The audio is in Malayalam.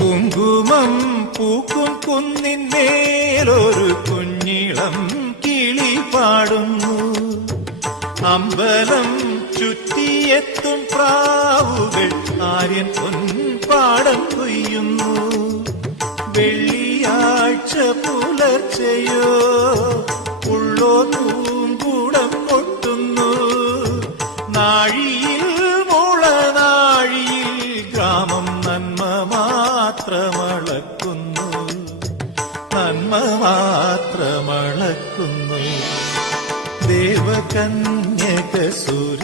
കുങ്കുമം പൂക്കും കുന്നിന്മേലൊരു കുഞ്ഞിളം കിളി പാടുന്നു. അമ്പലം ചുറ്റിയെത്തും പ്രാവുകൾ ആര്യൻ പൊൻപാടം കൊയ്യുന്നു. വെള്ളിയാഴ്ച പുലർച്ചയോ ഉള്ളോ തൂങ്കൂടം കൊട്ടുന്നു. നാഴിയിൽ മുളനാഴിയിൽ ഗ്രാമം നന്മ മാത്രമളക്കുന്നു, നന്മ മാത്രമളക്കുന്നു. ദേവകന്യക സൂര്യ